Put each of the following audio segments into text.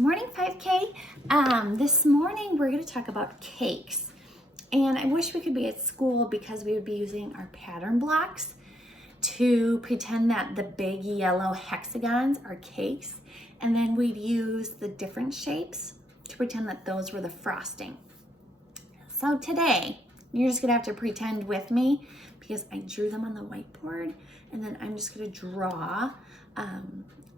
Morning 5K. This morning we're going to talk about cakes. And I wish we could be at school because we would be using our pattern blocks to pretend that the big yellow hexagons are cakes. And then we'd use the different shapes to pretend that those were the frosting. So today, you're just going to have to pretend with me because I drew them on the whiteboard. And then I'm just going to draw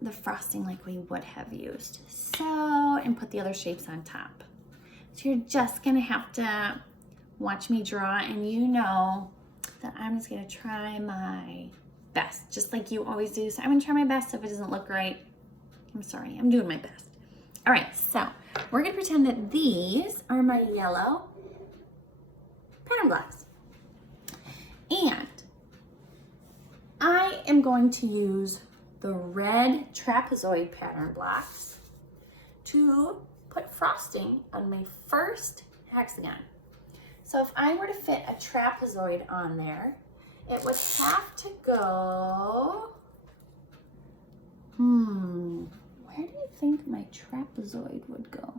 the frosting like we would have used. So, and put the other shapes on top. So you're just gonna have to watch me draw, and you know that I'm just gonna try my best, just like you always do. So I'm gonna try my best. If it doesn't look right, I'm sorry, I'm doing my best. All right, so we're gonna pretend that these are my yellow pattern blocks. And I am going to use the red trapezoid pattern blocks to put frosting on my first hexagon. So if I were to fit a trapezoid on there, it would have to go, where do you think my trapezoid would go?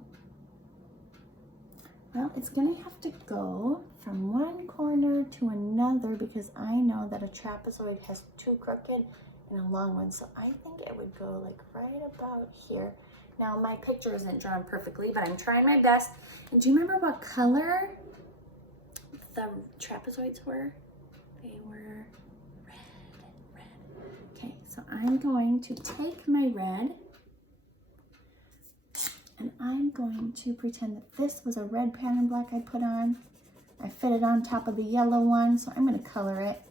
Well, it's gonna have to go from one corner to another because I know that a trapezoid has two crooked and a long one. So I think it would go like right about here. Now my picture isn't drawn perfectly, but I'm trying my best. And do you remember what color the trapezoids were? They were red. Okay, so I'm going to take my red and I'm going to pretend that this was a red pattern block I put on. I fit it on top of the yellow one, so I'm going to color it.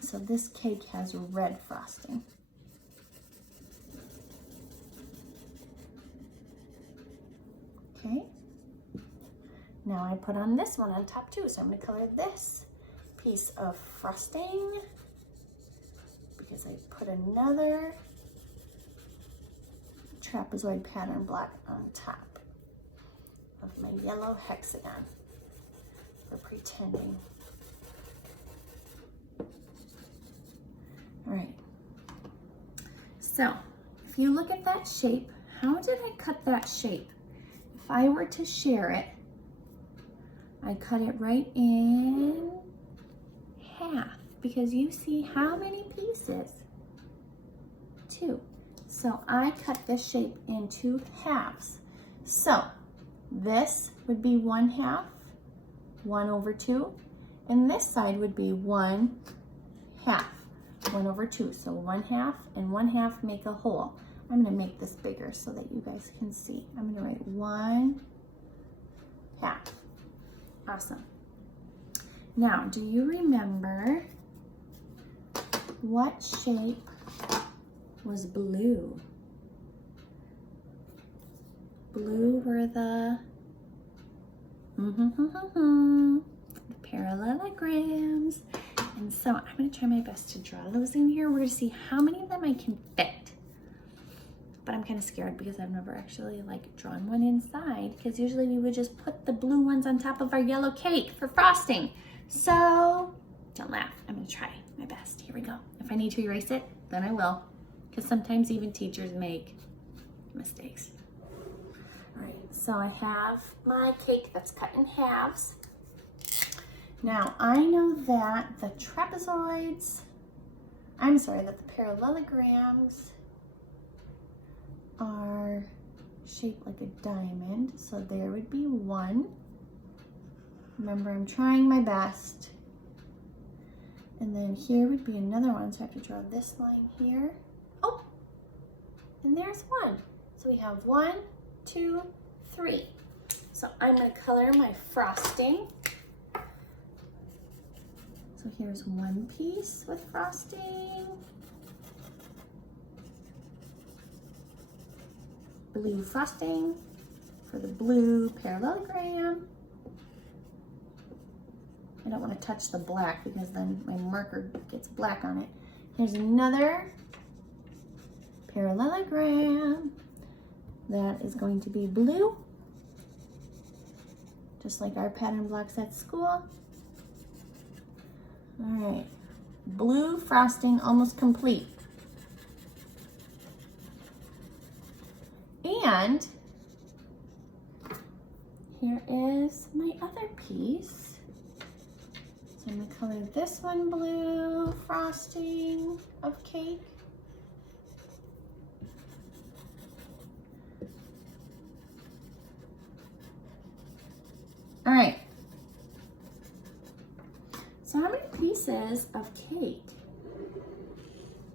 So this cake has red frosting. Okay. Now I put on this one on top too, so I'm going to color this piece of frosting because I put another trapezoid pattern block on top of my yellow hexagon for pretending. All right, so if you look at that shape, how did I cut that shape? If I were to share it, I cut it right in half because you see how many pieces? 2. So I cut this shape into halves. So this would be 1/2, 1/2, and this side would be 1/2. 1/2, so 1/2 and 1/2 make a whole. I'm going to make this bigger so that you guys can see. I'm going to write 1/2. Awesome. Now, do you remember what shape was blue? Blue were the parallelograms. And so I'm going to try my best to draw those in here. We're going to see how many of them I can fit. But I'm kind of scared because I've never actually drawn one inside, because usually we would just put the blue ones on top of our yellow cake for frosting. So don't laugh. I'm going to try my best. Here we go. If I need to erase it, then I will, because sometimes even teachers make mistakes. All right, so I have my cake that's cut in halves. Now, I know that the parallelograms are shaped like a diamond. So there would be one. Remember, I'm trying my best. And then here would be another one. So I have to draw this line here. Oh, and there's one. So we have 1, 2, 3. So I'm going to color my frosting. So here's one piece with frosting. Blue frosting for the blue parallelogram. I don't want to touch the black because then my marker gets black on it. Here's another parallelogram that is going to be blue, just like our pattern blocks at school. All right, blue frosting almost complete. And here is my other piece. So I'm gonna color this one blue frosting of cake. All right. So how many pieces of cake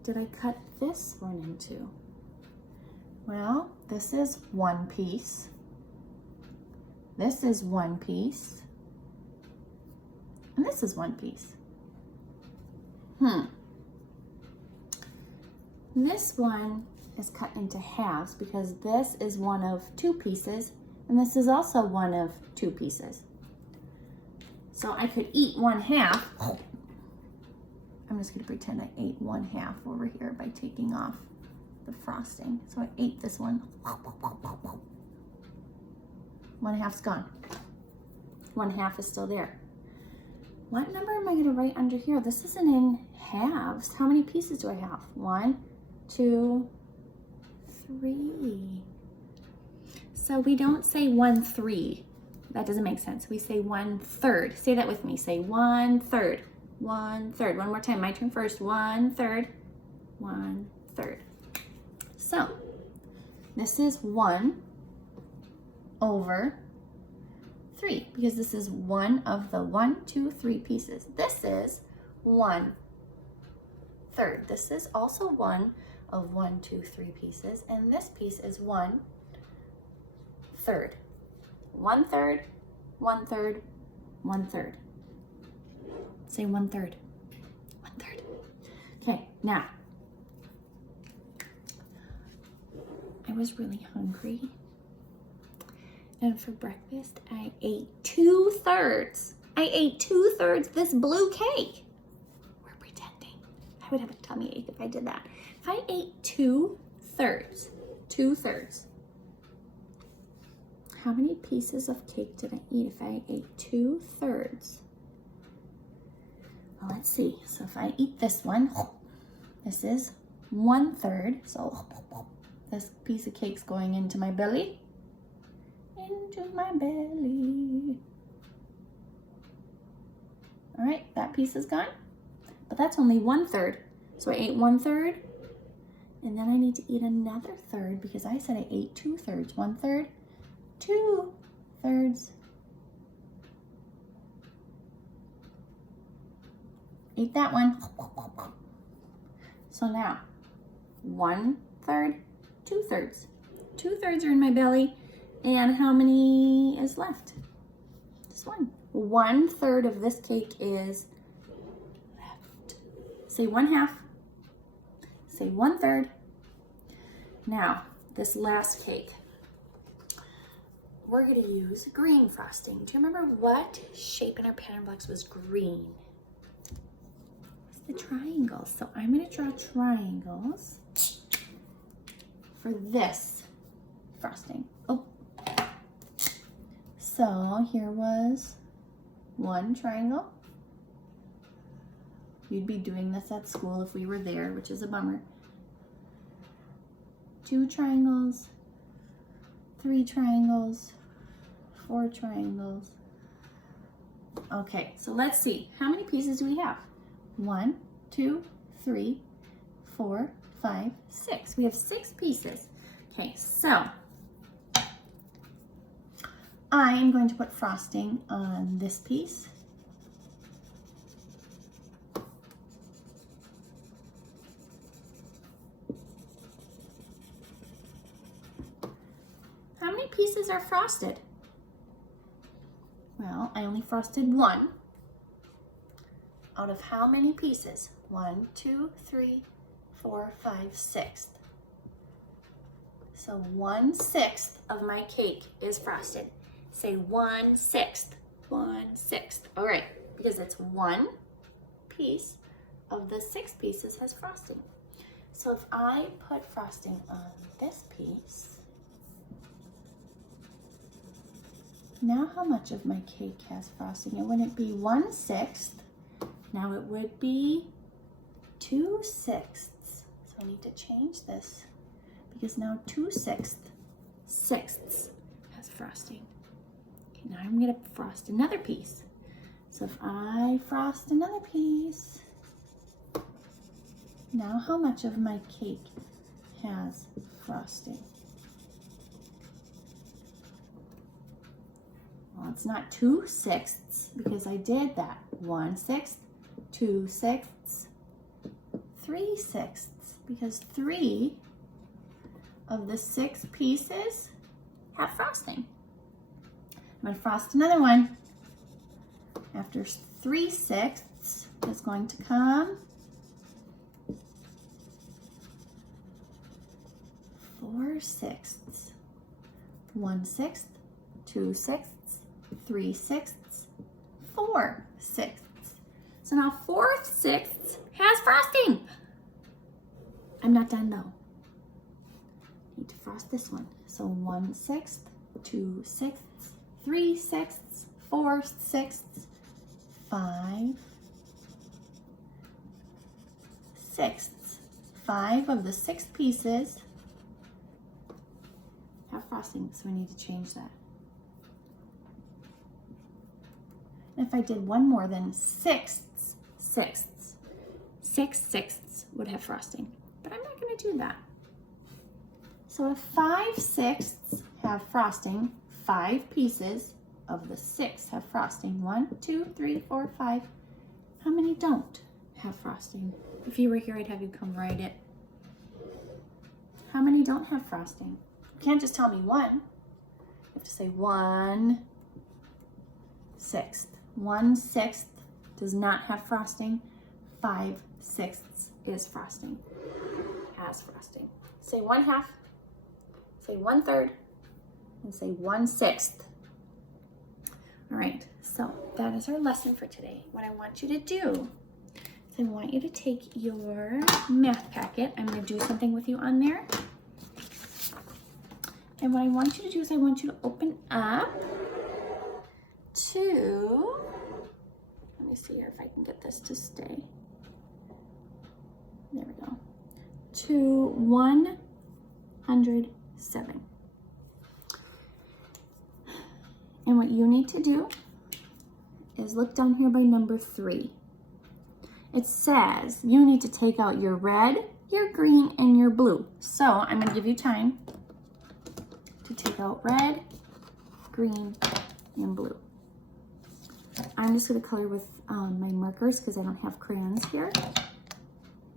did I cut this one into? Well, this is one piece. This is one piece. And this is one piece. This one is cut into halves because this is one of two pieces and this is also one of two pieces. So I could eat one half. I'm just gonna pretend I ate one half over here by taking off the frosting. So I ate this one. One half's gone. One half is still there. What number am I gonna write under here? This isn't in halves. How many pieces do I have? 1, 2, 3. So we don't say 1/3. That doesn't make sense. We say 1/3. Say that with me. Say 1/3. 1/3. One more time. My turn first. 1/3. 1/3. So this is 1 over 3 because this is one of the 1, 2, 3 pieces. This is 1/3. This is also one of 1, 2, 3 pieces, and this piece is 1/3. 1/3, 1/3, 1/3. Say 1/3. 1/3. Okay, now I was really hungry. And for breakfast, I ate 2/3. I ate 2/3 this blue cake. We're pretending. I would have a tummy ache if I did that. If I ate 2/3, 2/3. How many pieces of cake did I eat if I ate 2/3? Well, let's see. So if I eat this one, this is 1/3. So this piece of cake's going into my belly. Into my belly. All right, that piece is gone, but that's only 1/3. So I ate 1/3, and then I need to eat another third because I said I ate 2/3. 1/3, 2/3. Ate that one. So now, 1/3, 2/3. 2/3 are in my belly. And how many is left? Just one. 1/3 of this cake is left. Say 1/2. Say 1/3. Now, this last cake, we're gonna use green frosting. Do you remember what shape in our pattern blocks was green? It's the triangles. So I'm gonna draw triangles for this frosting. Oh. So here was one triangle. You'd be doing this at school if we were there, which is a bummer. 2 triangles, 3 triangles, 4 triangles. Okay, so let's see. How many pieces do we have? 1, 2, 3, 4, 5, 6. We have 6 pieces. Okay, so I am going to put frosting on this piece. How many pieces are frosted? Well, I only frosted 1. Out of how many pieces? 1, 2, 3, 4, 5, 6. So 1/6 of my cake is frosted. Say 1/6, 1/6. All right, because it's 1 piece of the 6 pieces has frosting. So if I put frosting on this piece, now how much of my cake has frosting? It wouldn't be 1/6. Now it would be 2/6. So I need to change this because now 2/6 sixths has frosting. Okay, now I'm gonna frost another piece. So if I frost another piece, now how much of my cake has frosting? Well, it's not 2/6 because I did that. 1/6, 2/6, 3/6 because 3 of the 6 pieces have frosting. I'm going to frost another one. After 3/6 is going to come 4/6, 1/6, 2/6, 3/6, 4/6. So now 4/6 has frosting. I'm not done though. Need to frost this one. So 1/6, 2/6, 3/6, 4/6, 5/6. 5 of the 6 pieces have frosting, so we need to change that. If I did one more, then 6 sixths would have frosting, but I'm not going to do that. So if 5/6 have frosting, 5 pieces of the 6 have frosting. 1, 2, 3, 4, 5. How many don't have frosting? If you were here, I'd have you come write it. How many don't have frosting? You can't just tell me one. You have to say 1/6. 1/6 does not have frosting. 5/6 is frosting. Has frosting. Say 1/2. Say 1/3. And say 1/6. All right, so that is our lesson for today. What I want you to do is I want you to take your math packet. I'm going to do something with you on there. And what I want you to do is I want you to open up to, let me see here if I can get this to stay. There we go. To 107. And what you need to do is look down here by number 3. It says you need to take out your red, your green, and your blue. So I'm going to give you time to take out red, green, and blue. I'm just going to color with my markers because I don't have crayons here.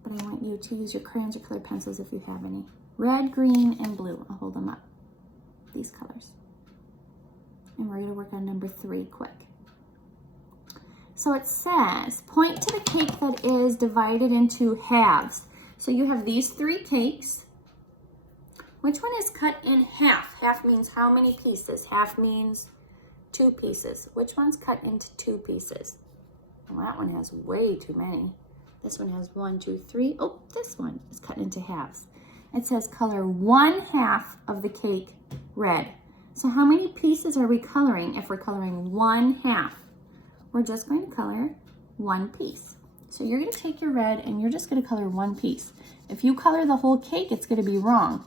But I want you to use your crayons or colored pencils if you have any. Red, green, and blue. I'll hold them up. These colors. And we're going to work on number 3 quick. So it says, point to the cake that is divided into halves. So you have these 3 cakes. Which one is cut in half? Half means how many pieces? Half means 2 pieces. Which one's cut into 2 pieces? Well, that one has way too many. This one has 1, 2, 3. Oh, this one is cut into halves. It says color 1/2 of the cake red. So how many pieces are we coloring if we're coloring 1/2? We're just going to color 1 piece. So you're going to take your red and you're just going to color 1 piece. If you color the whole cake, it's going to be wrong.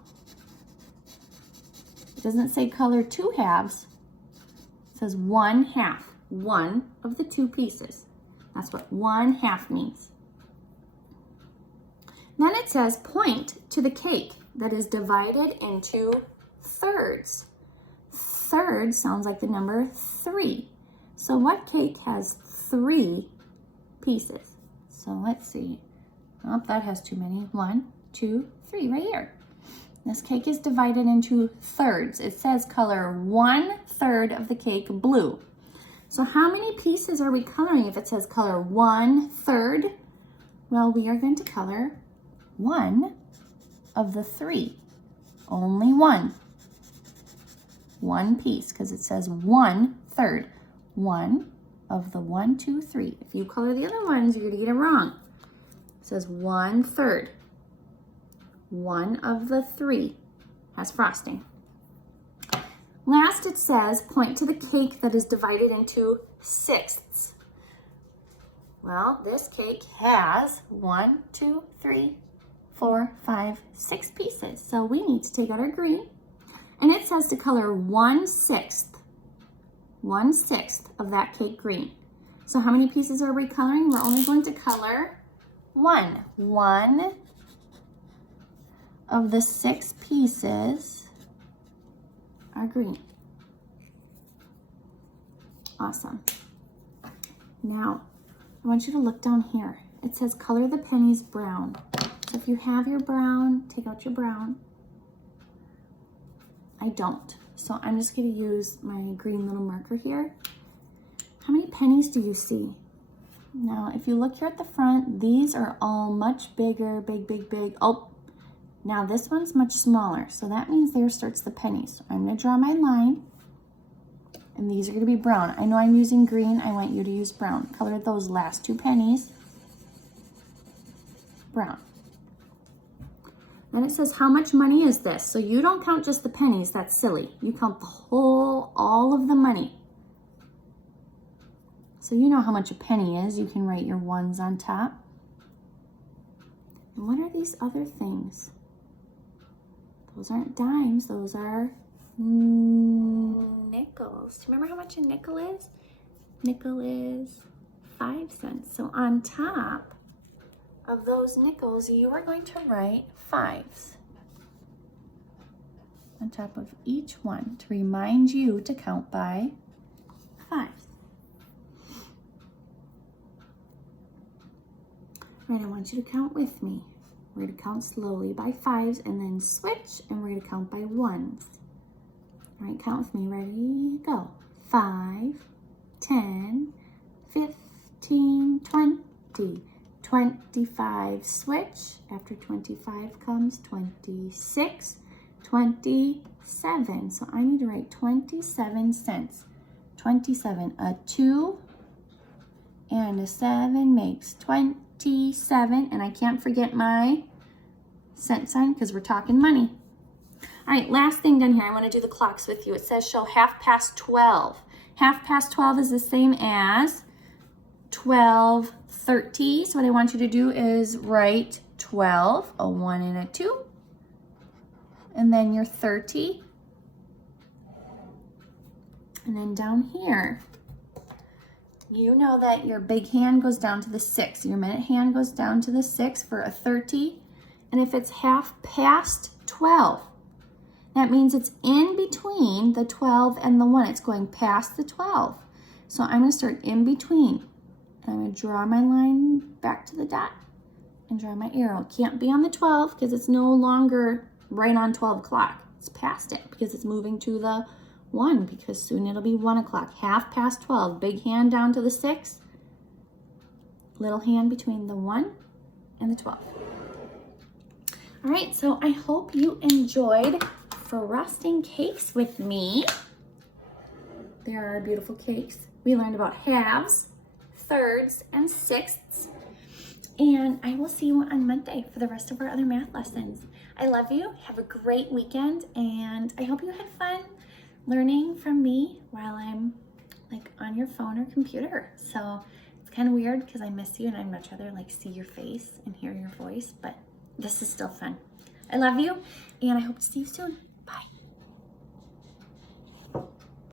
It doesn't say color 2 halves. It says 1/2. 1 of the 2 pieces. That's what 1/2 means. Then it says point to the cake that is divided into thirds. Thirds sounds like the number 3. So what cake has 3 pieces? So let's see. Oh, that has too many. 1, 2, 3 right here. This cake is divided into thirds. It says color 1/3 of the cake blue. So how many pieces are we coloring if it says color 1/3? Well, we are going to color 1 of the 3. Only 1. 1 piece because it says 1/3. 1 of the 1, 2, 3. If you color the other ones, you're going to get it wrong. It says 1/3. 1 of the 3 has frosting. Last it says point to the cake that is divided into sixths. Well, this cake has 1, 2, 3, 4, 5, 6 pieces. So we need to take out our green And it says to color 1/6 of that cake green. So how many pieces are we coloring? We're only going to color one. One of the 6 pieces are green. Awesome. Now, I want you to look down here. It says color the pennies brown. So if you have your brown, take out your brown. I don't. So I'm just going to use my green little marker here. How many pennies do you see? Now, if you look here at the front, these are all much bigger, big. Oh, now this one's much smaller. So that means there starts the pennies. So I'm going to draw my line. And these are going to be brown. I know I'm using green. I want you to use brown. Color those last 2 pennies brown. Then it says, how much money is this? So you don't count just the pennies. That's silly. You count the whole, all of the money. So you know how much a penny is. You can write your ones on top. And what are these other things? Those aren't dimes. Those are nickels. Do you remember how much a nickel is? Nickel is 5 cents. So on top of those nickels, you are going to write 5s on top of each one to remind you to count by 5s. Right, I want you to count with me. We're going to count slowly by 5s and then switch, and we're going to count by 1s. All right, count with me. Ready? Go. 5, 10, 15, 20, 25, switch. After 25 comes 26, 27. So I need to write 27 cents. 27. A 2 and a 7 makes 27. And I can't forget my cent sign because we're talking money. All right, last thing down here, I want to do the clocks with you. It says show 12:30. 12:30 is the same as 12:30. So what I want you to do is write 12, a 1 and a 2, and then your 30. And then down here, you know that your big hand goes down to the 6. Your minute hand goes down to the 6 for a 30. And if it's 12:30, that means it's in between the 12 and the 1. It's going past the 12. So I'm going to start in between. And I'm going to draw my line back to the dot and draw my arrow. It can't be on the 12 because it's no longer right on 12 o'clock. It's past it because it's moving to the 1 because soon it'll be 1 o'clock. 12:30. Big hand down to the 6. Little hand between the 1 and the 12. All right, so I hope you enjoyed frosting cakes with me. There are beautiful cakes. We learned about halves, thirds, and sixths. And I will see you on Monday for the rest of our other math lessons. I love you. Have a great weekend. And I hope you had fun learning from me while I'm like on your phone or computer. So it's kind of weird because I miss you and I'd much rather like see your face and hear your voice. But this is still fun. I love you and I hope to see you soon.